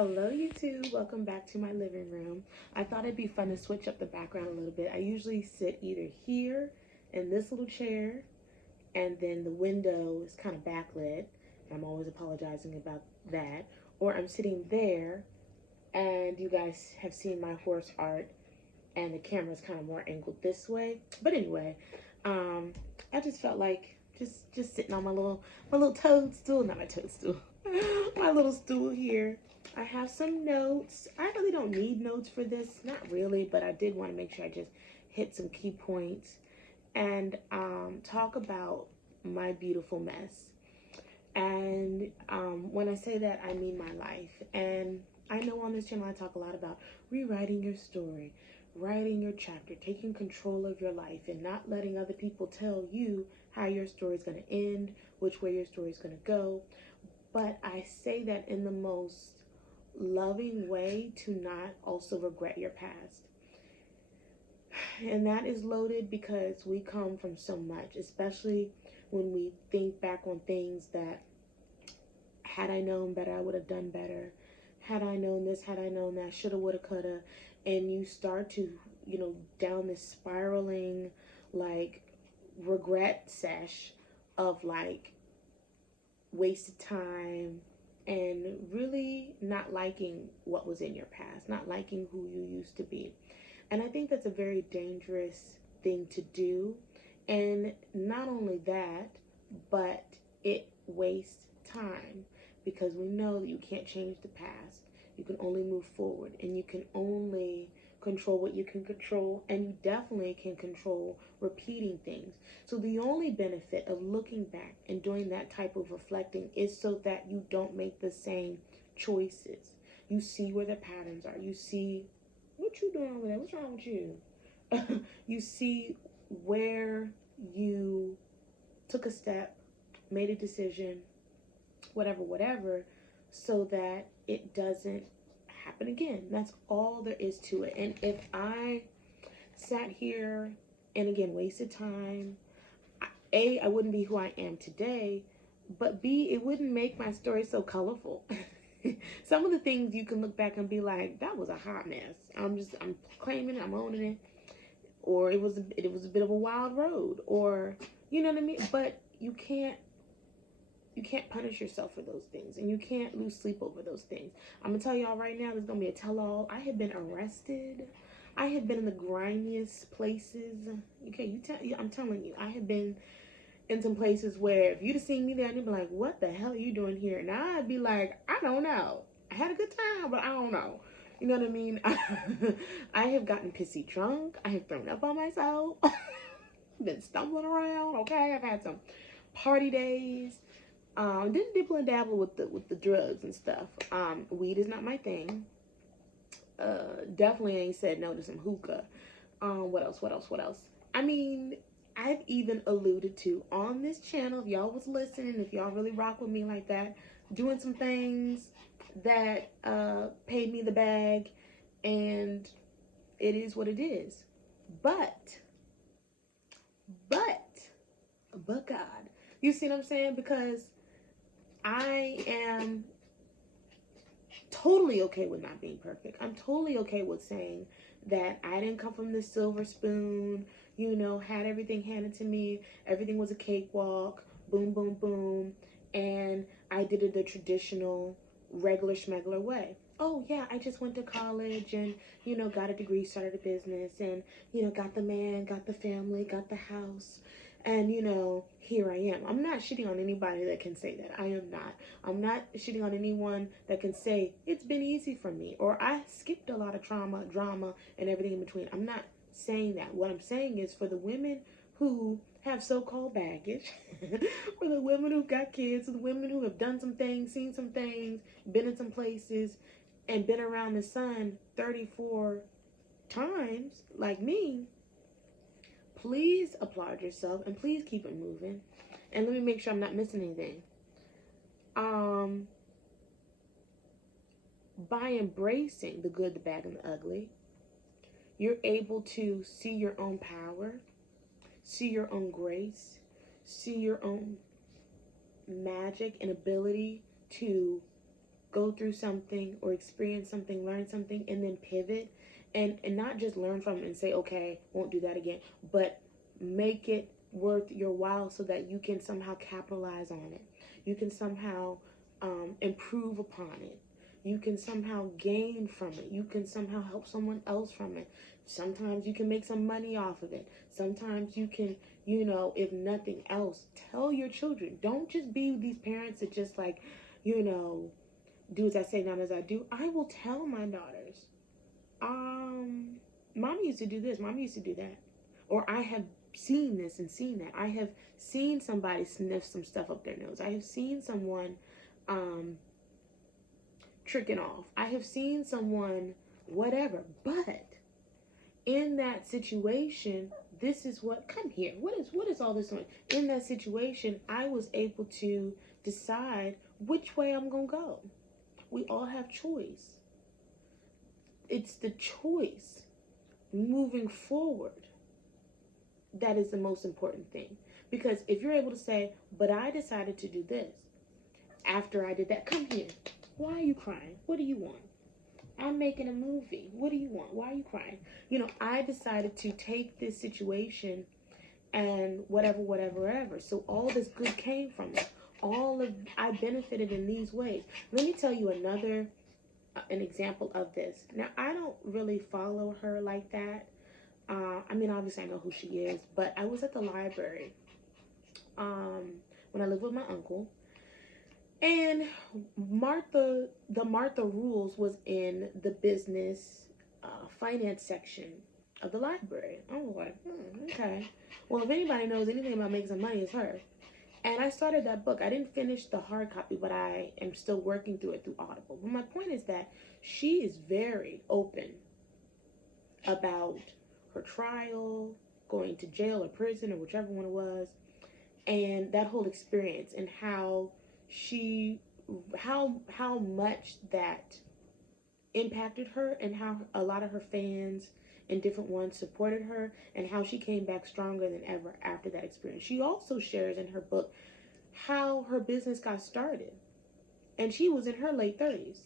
Hello YouTube, welcome back to my living room. I thought it'd be fun to switch up the background a little bit. I usually sit either here in this little chair and then the window is kind of backlit. I'm always apologizing about that. Or I'm sitting there and you guys have seen my horse art and the camera's kind of more angled this way. But anyway, I just felt like just sitting on my little toadstool, not my toadstool, my little stool here. I have some notes. I really don't need notes for this, not really, but I did want to make sure I just hit some key points and talk about my beautiful mess. And when I say that, I mean my life. And I know on this channel I talk a lot about rewriting your story, writing your chapter, taking control of your life, and not letting other people tell you how your story is going to end, which way your story is going to go. But I say that in the most loving way to not also regret your past. And that is loaded because we come from so much, especially when we think back on things that had I known better, I would have done better. Had I known this, had I known that, shoulda, woulda, coulda. And you start to, down this spiraling, like, regret sesh of, like, wasted time and really not liking what was in your past, not liking who you used to be. And I think that's a very dangerous thing to do. And not only that, but it wastes time because we know that you can't change the past. You can only move forward and you can only control what you can control, and you definitely can control repeating things. So the only benefit of looking back and doing that type of reflecting is so that you don't make the same choices. You see where the patterns are. You see what you doing over there. What's wrong with you? You see where you took a step, made a decision, whatever, so that it doesn't happen again. That's all there is to it. And if I sat here and again wasted time, A, I wouldn't be who I am today, but B, it wouldn't make my story so colorful. Some of the things you can look back and be like, that was a hot mess. I'm claiming it, I'm owning it. Or it was a bit of a wild road, or you know what I mean? But you can't punish yourself for those things, and you can't lose sleep over those things. I'm gonna tell y'all right now, there's gonna be a tell-all. I have been arrested. I have been in the grimiest places. Okay, I'm telling you, I have been in some places where if you'd have seen me there, you'd be like, what the hell are you doing here? And I'd be like, I don't know. I had a good time, but I don't know. You know what I mean? I have gotten pissy drunk. I have thrown up on myself. Been stumbling around. Okay, I've had some party days. Didn't dibble and dabble with the drugs and stuff. Weed is not my thing. Definitely ain't said no to some hookah. What else? I mean, I've even alluded to on this channel, if y'all was listening, if y'all really rock with me like that, doing some things that paid me the bag, and it is what it is. But God, you see what I'm saying? Because I am totally okay with not being perfect. I'm totally okay with saying that I didn't come from this silver spoon, had everything handed to me. Everything was a cakewalk, boom, boom, boom. And I did it the traditional, regular schmegular way. Oh, yeah, I just went to college and, got a degree, started a business, and, got the man, got the family, got the house. And, here I am. I'm not shitting on anybody that can say that. I am not. I'm not shitting on anyone that can say, it's been easy for me, or I skipped a lot of trauma, drama, and everything in between. I'm not saying that. What I'm saying is for the women who have so-called baggage, for the women who've got kids, for the women who have done some things, seen some things, been in some places, and been around the sun 34 times, like me, please applaud yourself and please keep it moving. And let me make sure I'm not missing anything. By embracing the good, the bad, and the ugly, you're able to see your own power, see your own grace, see your own magic and ability to go through something or experience something, learn something, and then pivot, and not just learn from it and say, okay, won't do that again, but make it worth your while so that you can somehow capitalize on it. You can somehow improve upon it. You can somehow gain from it. You can somehow help someone else from it. Sometimes you can make some money off of it. Sometimes you can, if nothing else, tell your children. Don't just be these parents that just like, do as I say, not as I do. I will tell my daughters, mommy used to do this, mommy used to do that. Or I have seen this and seen that. I have seen somebody sniff some stuff up their nose. I have seen someone tricking off. I have seen someone whatever. But in that situation, this is what, come here. What is all this doing? In that situation, I was able to decide which way I'm going to go. We all have choice. It's the choice moving forward that is the most important thing. Because if you're able to say, but I decided to do this after I did that, come here. Why are you crying? What do you want? I'm making a movie. What do you want? Why are you crying? I decided to take this situation and whatever. So all this good came from it. I benefited in these ways. Let me tell you an example of this. Now, I don't really follow her like that. Obviously I know who she is, but I was at the library when I lived with my uncle, and the Martha Rules was in the business finance section of the library. I was like, okay. Well, if anybody knows anything about making some money, it's her. And I started that book. I didn't finish the hard copy, but I am still working through it through Audible. But my point is that she is very open about her trial, going to jail or prison or whichever one it was, and that whole experience, and how much that impacted her, and how a lot of her fans and different ones supported her, and how she came back stronger than ever after that experience. She also shares in her book how her business got started, and she was in her late 30s.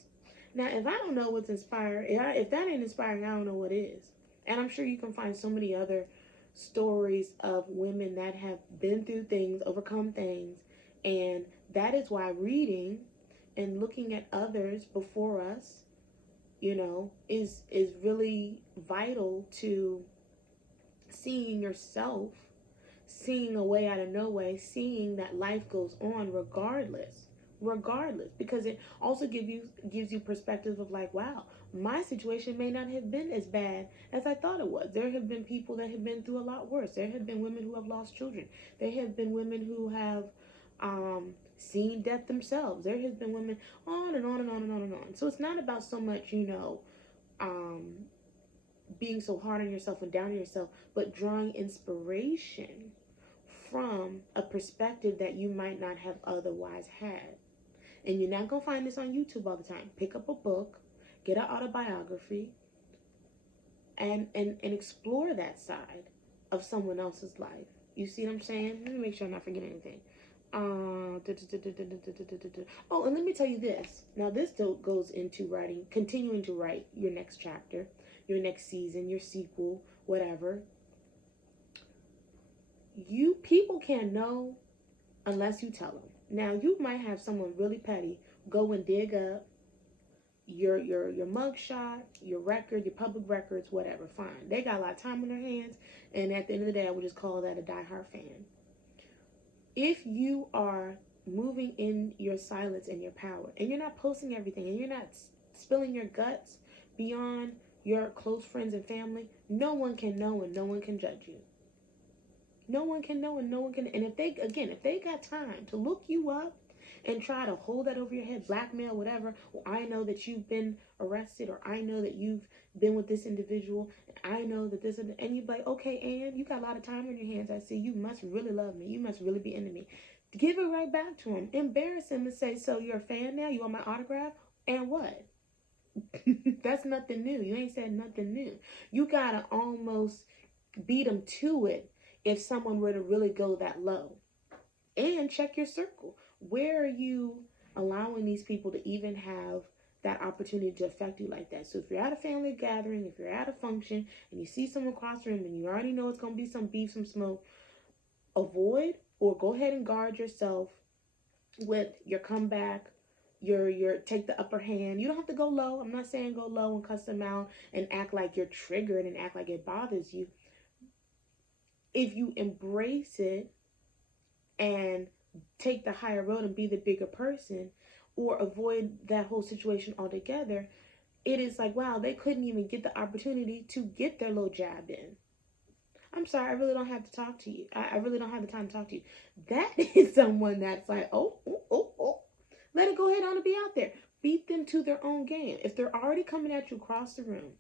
Now, if I don't know what's inspired, if that ain't inspiring, I don't know what is. And I'm sure you can find so many other stories of women that have been through things, overcome things, and that is why reading and looking at others before us, is really vital to seeing yourself, seeing a way out of no way, seeing that life goes on regardless, because it also gives you perspective of like, wow, my situation may not have been as bad as I thought it was. There have been people that have been through a lot worse. There have been women who have lost children. There have been women who have seen death themselves. There has been women, on and on and on and on and on. So it's not about so much, being so hard on yourself and down on yourself, but drawing inspiration from a perspective that you might not have otherwise had. And you're not going to find this on YouTube all the time. Pick up a book, get an autobiography, and explore that side of someone else's life. You see what I'm saying? Let me make sure I'm not forgetting anything. Oh, and let me tell you this. Now, this goes into continuing to write your next chapter, your next season, your sequel, whatever. People can't know unless you tell them. Now, you might have someone really petty go and dig up your mugshot, your record, your public records, whatever. Fine. They got a lot of time on their hands, and at the end of the day, I would just call that a diehard fan. If you are moving in your silence and your power, and you're not posting everything, and you're not spilling your guts beyond your close friends and family, no one can know and no one can judge you. No one can know and no one can. And if they got time to look you up and try to hold that over your head, blackmail, whatever, well, I know that you've been arrested, or I know that you've been with this individual, and I know that this, and you're like, okay, Ann, you got a lot of time on your hands. I see. You must really love me. You must really be into me. Give it right back to him. Embarrass him and say, so you're a fan now? You want my autograph? And what? That's nothing new. You ain't said nothing new. You got to almost beat them to it if someone were to really go that low. And check your circle. Where are you allowing these people to even have that opportunity to affect you like that. So if you're at a family gathering, if you're at a function and you see someone across the room and you already know it's going to be some beef, some smoke, avoid or go ahead and guard yourself with your comeback, your take the upper hand. You don't have to go low. I'm not saying go low and cuss them out and act like you're triggered and act like it bothers you. If you embrace it and take the higher road and be the bigger person, or avoid that whole situation altogether, it is like, wow, they couldn't even get the opportunity to get their little jab in. I'm sorry, I really don't have to talk to you. I really don't have the time to talk to you. That is someone that's like, oh. Let it go ahead on and be out there. Beat them to their own game. If they're already coming at you across the room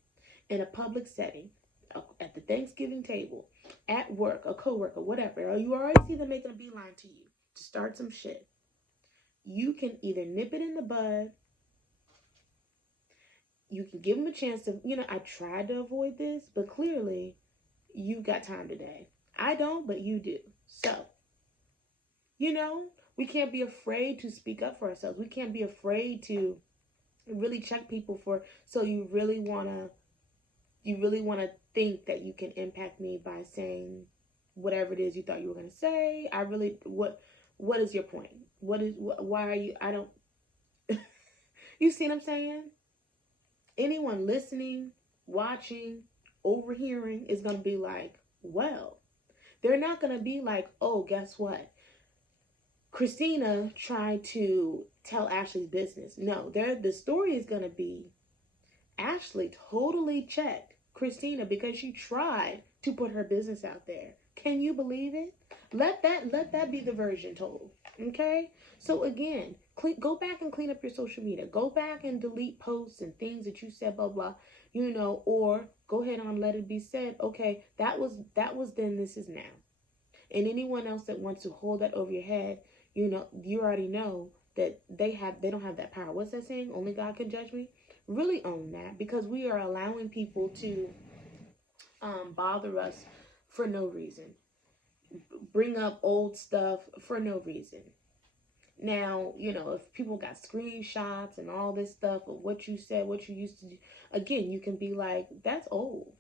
in a public setting, at the Thanksgiving table, at work, a coworker, whatever, or you already see them making a beeline to you to start some shit, you can either nip it in the bud, you can give them a chance to, I tried to avoid this, but clearly you've got time today. I don't, but you do. So, we can't be afraid to speak up for ourselves. We can't be afraid to really check people so you really want to think that you can impact me by saying whatever it is you thought you were going to say. What is your point? Why are you, I don't, you see what I'm saying? Anyone listening, watching, overhearing is going to be like, well, they're not going to be like, oh, guess what? Christina tried to tell Ashley's business. No, the story is going to be Ashley totally checked Christina because she tried to put her business out there. Can you believe it? Let that be the version told. Okay? So again, go back and clean up your social media. Go back and delete posts and things that you said, blah, blah, or go ahead and let it be said, okay, that was then, this is now. And anyone else that wants to hold that over your head, you already know that they don't have that power. What's that saying? Only God can judge me. Really own that, because we are allowing people to bother us for no reason, bring up old stuff for no reason. Now, if people got screenshots and all this stuff of what you said, what you used to do, again, you can be like, that's old.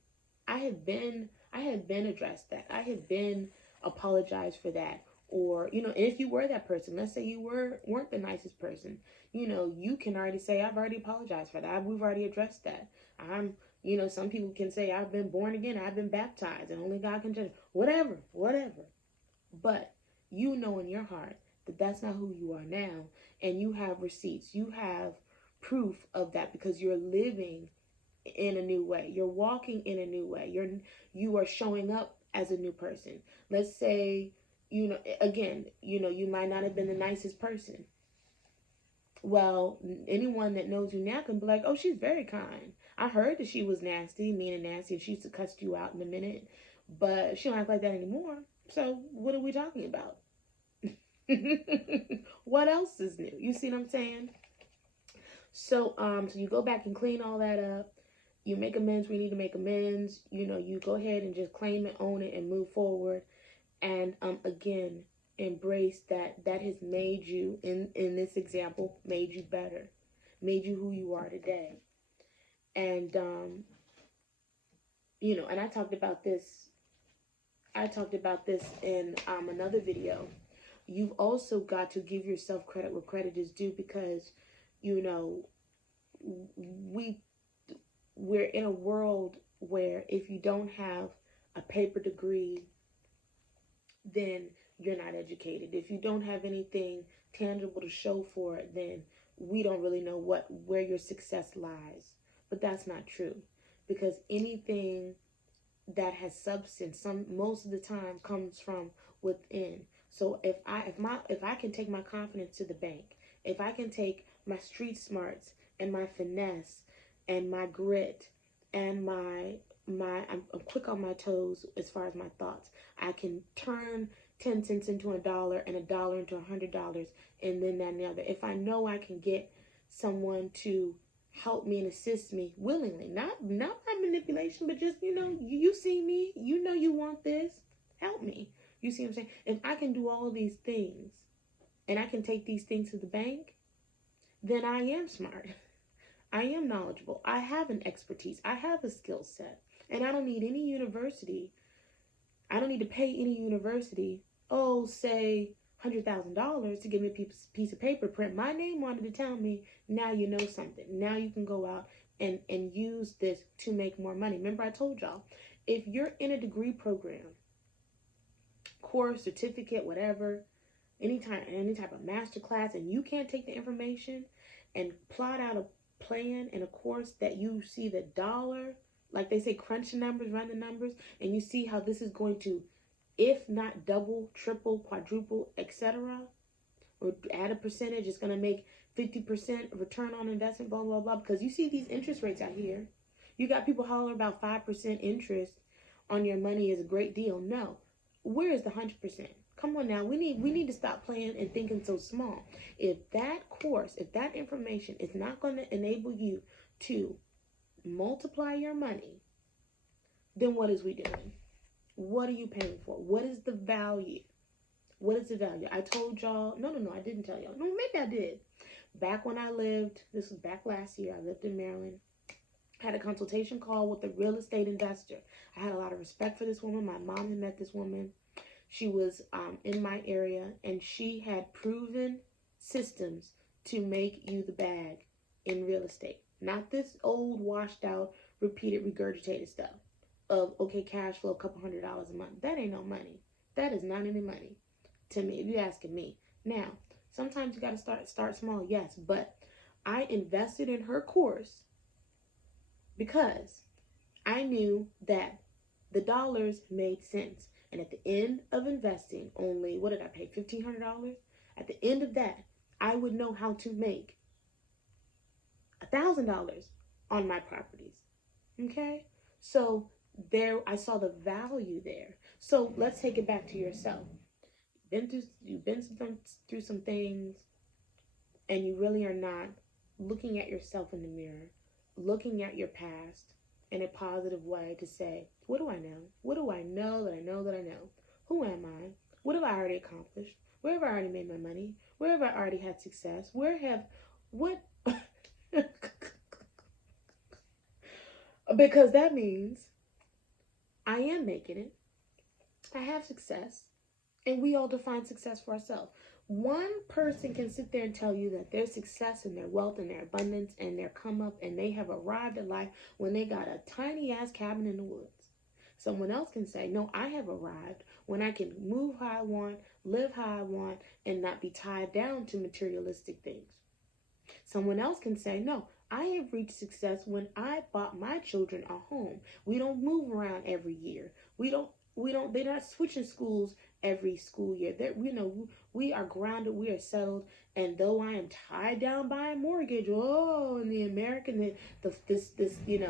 I have been addressed that. I have been apologized for that. Or, if you were that person, let's say you weren't the nicest person, you can already say, I've already apologized for that. We've already addressed that. Some people can say, I've been born again, I've been baptized, and only God can judge. Whatever. But in your heart that that's not who you are now, and you have receipts, you have proof of that, because you're living in a new way. You're walking in a new way. You are showing up as a new person. Let's say, again, you might not have been the nicest person. Well, anyone that knows you now can be like, oh, she's very kind. I heard that she was nasty, mean and nasty, and she used to cuss you out in a minute, but she don't act like that anymore. So what are we talking about? What else is new? You see what I'm saying? So you go back and clean all that up. You make amends where you need to make amends. You go ahead and just claim it, own it, and move forward. And again, embrace that has made you, in this example, made you better, made you who you are today. And and I talked about this in another video. You've also got to give yourself credit where credit is due, because we're in a world where if you don't have a paper degree, then you're not educated. If you don't have anything tangible to show for it, then we don't really know where your success lies. But that's not true, because anything that has substance, most of the time, comes from within. So if I can take my confidence to the bank, if I can take my street smarts and my finesse and my grit and I'm quick on my toes as far as my thoughts, I can turn 10 cents into $1 and $1 into $100, and then that and the other. If I know I can get someone to help me and assist me willingly, not by manipulation, but just, you see me, you want this, help me. You see what I'm saying? If I can do all these things and I can take these things to the bank, then I am smart. I am knowledgeable. I have an expertise. I have a skill set. And I don't need any university. I don't need to pay any university, say $100,000 to give me a piece of paper, print my name on it to tell me, now you know something. Now you can go out and use this to make more money. Remember I told y'all, if you're in a degree program, course, certificate, whatever, any type of master class, and you can't take the information and plot out a plan and a course that you see the dollar, like they say, crunch the numbers, run the numbers, and you see how this is going to, if not double, triple, quadruple, etc., or add a percentage, it's going to make 50% return on investment, blah, blah, blah. Because you see these interest rates out here. You got people hollering about 5% interest on your money is a great deal. No. Where is the 100%? Come on now. We need to stop playing and thinking so small. If that course, if that information is not going to enable you to multiply your money, then what is we doing? What are you paying for? What is the value? What is the value? I told y'all, no, I didn't tell y'all. No, maybe I did. Back when I lived, this was back last year, I lived in Maryland. I had a consultation call with a real estate investor. I had a lot of respect for this woman. My mom had met this woman. She was in my area, and she had proven systems to make you the bag in real estate. Not this old, washed out, repeated, regurgitated stuff of, okay, cash flow, a couple $100 a month. That ain't no money. That is not any money to me, if you're asking me. Now, sometimes you got to start small, yes, but I invested in her course because I knew that the dollars made sense. And at the end of investing, only, what did I pay, $1,500? At the end of that, I would know how to make $1,000 on my properties. Okay? So there, I saw the value there. So let's take it back to yourself. You've been through some things, and you really are not looking at yourself in the mirror, looking at your past in a positive way to say, what do I know? What do I know that I know that I know? Who am I? What have I already accomplished? Where have I already made my money? Where have I already had success? Because that means I am making it. I have success. And we all define success for ourselves. One person can sit there and tell you that their success and their wealth and their abundance and their come up and they have arrived at life when they got a tiny ass cabin in the woods. Someone else can say, no, I have arrived when I can move how I want, live how I want, and not be tied down to materialistic things. Someone else can say, no, I have reached success when I bought my children a home. We don't move around every year. They're not switching schools every school year. We are grounded, we are settled, and though I am tied down by a mortgage, and the American,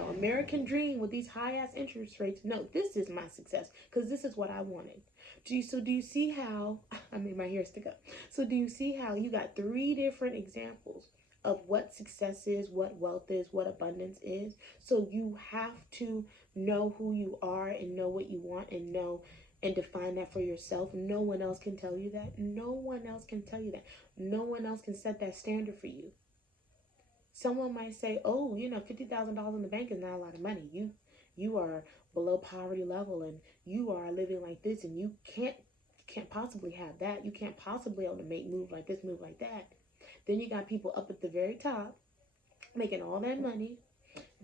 American dream with these high ass interest rates, no, this is my success because this is what I wanted. Do you see how, I made my hair stick up. So do you see how you got 3 different examples of what success is, what wealth is, what abundance is? So you have to know who you are and know what you want and know and define that for yourself. No one else can tell you that. No one else can tell you that. No one else can set that standard for you. Someone might say, oh, $50,000 in the bank is not a lot of money. You are below poverty level and you are living like this and you can't possibly have that. You can't possibly able to move like this, move like that. Then you got people up at the very top making all that money,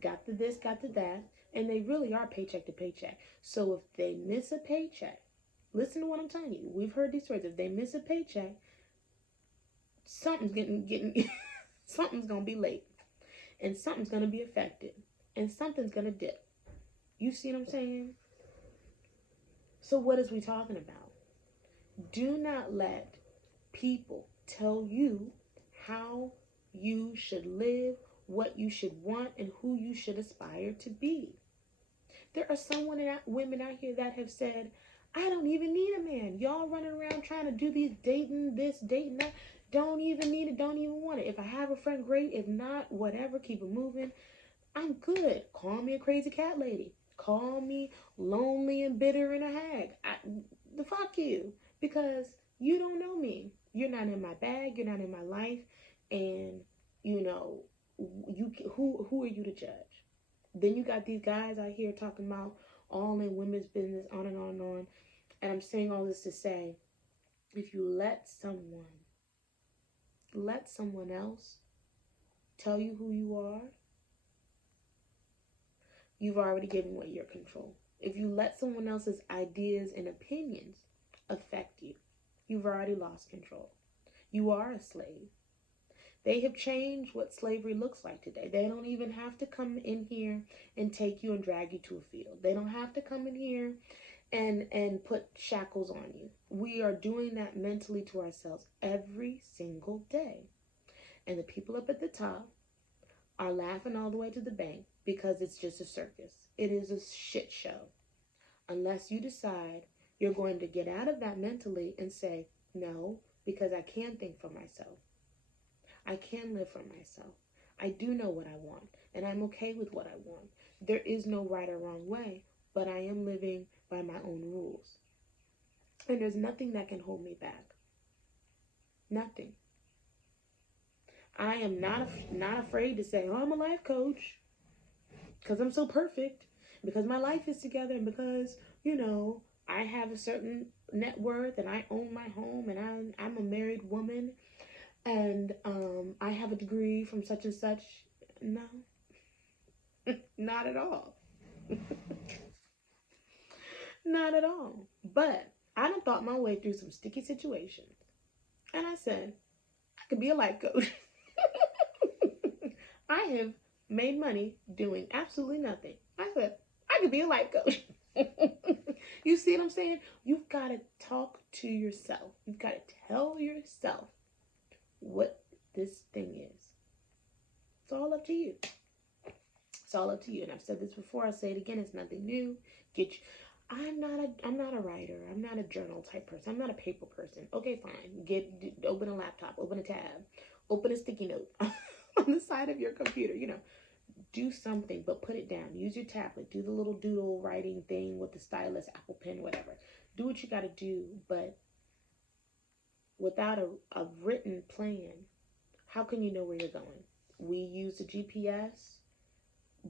got to this, got to that, and they really are paycheck to paycheck. So if they miss a paycheck, listen to what I'm telling you. We've heard these stories. If they miss a paycheck, something's getting something's gonna be late, and something's gonna be affected, and something's gonna dip. You see what I'm saying? So what is we talking about? Do not let people tell you how you should live, what you should want, and who you should aspire to be. There are some women out here that have said, I don't even need a man. Y'all running around trying to do these dating this, dating that. Don't even need it, don't even want it. If I have a friend, great. If not, whatever, keep it moving. I'm good. Call me a crazy cat lady. Call me lonely and bitter and a hag. The fuck you. Because you don't know me. You're not in my bag. You're not in my life. And you know, who are you to judge? Then you got these guys out here talking about all in women's business, on and on and on. And I'm saying all this to say, if you let someone else tell you who you are, you've already given away your control. If you let someone else's ideas and opinions affect you, you've already lost control. You are a slave. They have changed what slavery looks like today. They don't even have to come in here and take you and drag you to a field. They don't have to come in here and put shackles on you. We are doing that mentally to ourselves every single day. And the people up at the top are laughing all the way to the bank because it's just a circus. It is a shit show. Unless you decide you're going to get out of that mentally and say, no, because I can think for myself. I can live for myself. I do know what I want, and I'm okay with what I want. There is no right or wrong way, but I am living by my own rules. And there's nothing that can hold me back. Nothing. I am not afraid to say, oh, I'm a life coach because I'm so perfect, because my life is together, and because, you know, I have a certain net worth and I own my home and I'm a married woman and I have a degree from such and such. No, not at all. Not at all. But I done thought my way through some sticky situations. And I said, I could be a life coach. I have made money doing absolutely nothing. I said, I could be a life coach. You see what I'm saying? You've got to talk to yourself. You've got to tell yourself what this thing is. It's all up to you. It's all up to you. And I've said this before. I'll say it again. It's nothing new. I'm not a writer. I'm not a journal type person. I'm not a paper person. Okay, fine. Open a laptop. Open a tab. Open a sticky note on the side of your computer. You know, do something, but put it down. Use your tablet. Do the little doodle writing thing with the stylus, Apple Pen, whatever. Do what you got to do, but without a written plan, how can you know where you're going? We use the GPS.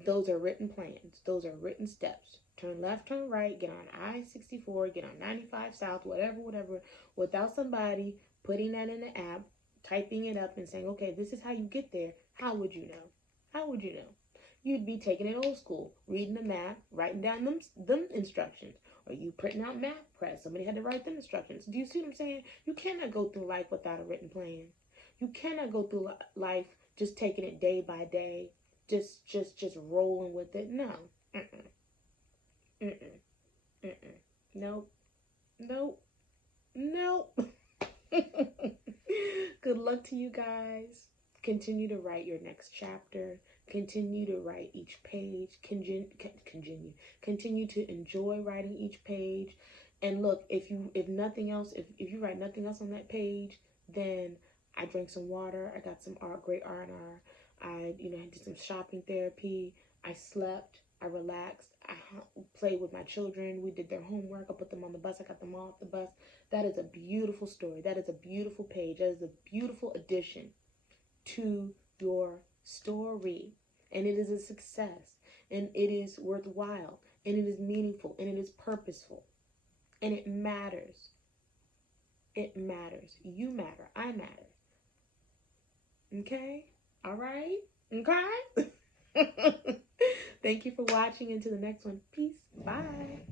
Those are written plans. Those are written steps. Turn left, turn right, get on I-64, get on 95 South, whatever, without somebody putting that in the app, typing it up and saying, okay, this is how you get there. How would you know? How would you know? You'd be taking it old school, reading the map, writing down them instructions, or you printing out map press. Somebody had to write them instructions. Do you see what I'm saying? You cannot go through life without a written plan. You cannot go through life just taking it day by day, just rolling with it. No. Nope. Good luck to you guys. Continue to write your next chapter. Continue to write each page. Continue to enjoy writing each page. And look, if you write nothing else on that page, then I drank some water. I got some great R&R. I did some shopping therapy. I slept. I relaxed. I played with my children. We did their homework. I put them on the bus. I got them off the bus. That is a beautiful story. That is a beautiful page. That is a beautiful addition to your story. And it is a success. And it is worthwhile. And it is meaningful. And it is purposeful. And it matters. It matters. You matter. I matter. Okay? All right? Okay? Thank you for watching. Until the next one. Peace. Bye.